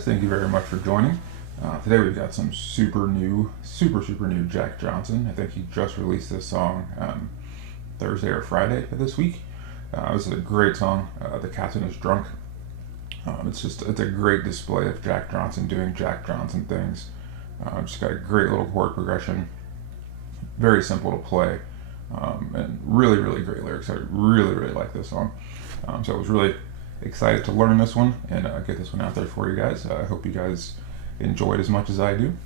guys, thank you very much for joining. Today we've got some super new Jack Johnson. I think he just released this song Thursday or Friday of this week. This is a great song. The Captain is Drunk. It's a great display of Jack Johnson doing Jack Johnson things. Just got a great little chord progression. Very simple to play. And really great lyrics. I really like this song. So I was really excited to learn this one and get this one out there for you guys. I hope you guys enjoy it as much as I do.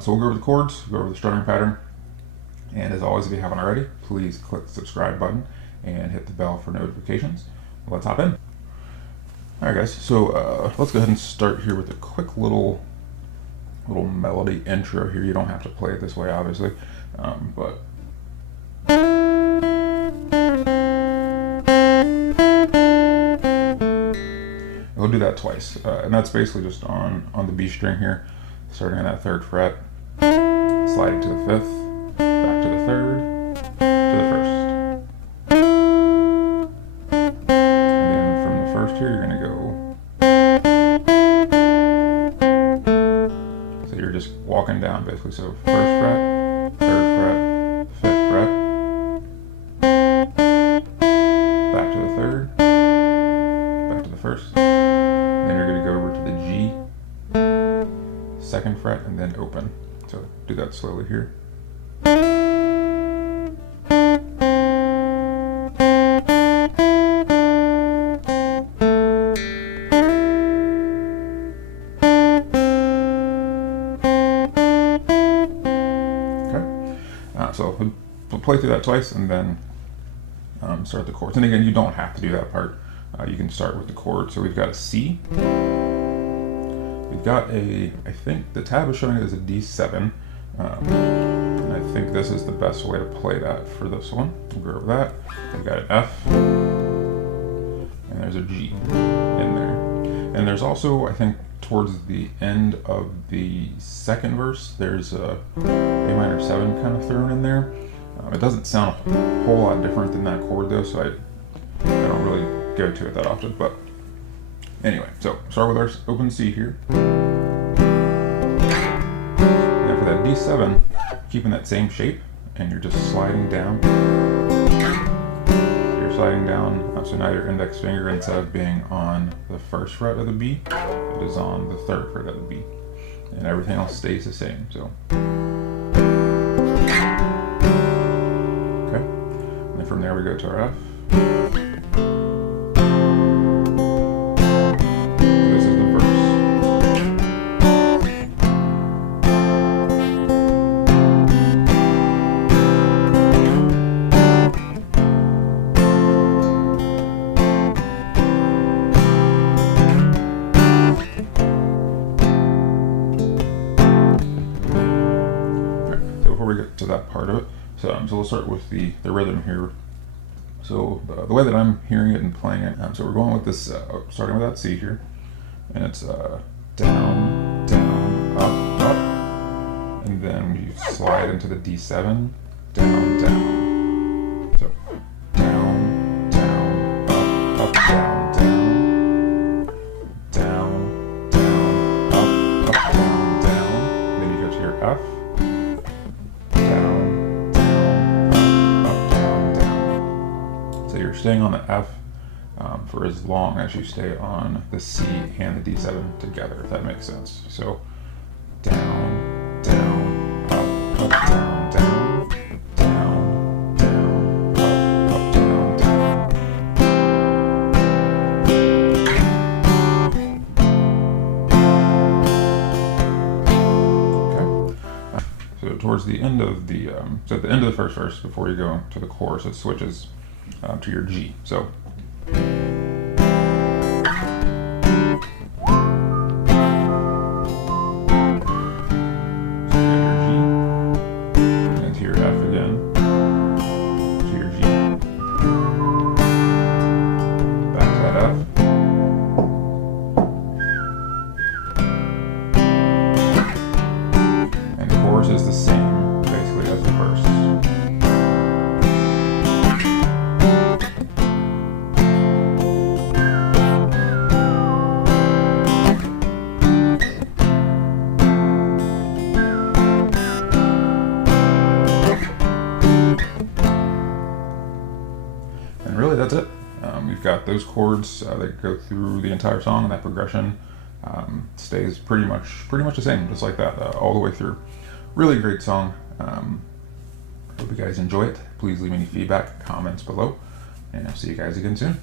So we'll go over the chords, go over the strumming pattern, and as always, if you haven't already, please click the subscribe button and hit the bell for notifications. Let's hop in. Alright guys, so let's go ahead and start here with a quick little melody intro here. You don't have to play it this way, obviously, but we'll do that twice, and that's basically just on the B string here, starting on that 3rd fret, sliding to the 5th, back to the 3rd, to the 1st, and then from the 1st here you're going to go, so you're just walking down basically, so 1st fret, 3rd fret, 5th fret, back to the 3rd, back to the 1st, then you're going to go over to the G, 2nd fret, and then open. So do that slowly here. Okay. So we'll play through that twice and then start the chords. And again, you don't have to do that part. You can start with the chord. So we've got a C. We've got I think the tab is showing it as a D7. And I think this is the best way to play that for this one. We'll go over that. We've got an F. And there's a G in there. And there's also, I think, towards the end of the 2nd verse, there's a A minor 7 kind of thrown in there. It doesn't sound a whole lot different than that chord though, so I don't really go to it that often, but anyway, so start with our open C here. And for that D7, keeping that same shape, and you're just sliding down. You're sliding down, so now your index finger, instead of being on the 1st fret of the B, it is on the 3rd fret of the B. And everything else stays the same, so. Okay, and then from there we go to our F. To that part of it, so we'll start with the rhythm here. So the way that I'm hearing it and playing it, so we're going with this, starting with that C here, and it's down, down, up, and then you slide into the D7, down, down. So down, down, up, down, down, down, down, up, down, down. And then you go to your F. Staying on the F for as long as you stay on the C and the D7 together, if that makes sense. So down, down, up, down, down, down, down, up, down, down. Okay. So towards the end of the, so at the end of the 1st verse, before you go to the chorus, it switches to your G. So is the same basically as the first. And really, that's it. We've got those chords that go through the entire song, and that progression stays pretty much the same, just like that, all the way through. Really great song. Hope you guys enjoy it. Please leave any feedback, comments below, and I'll see you guys again soon.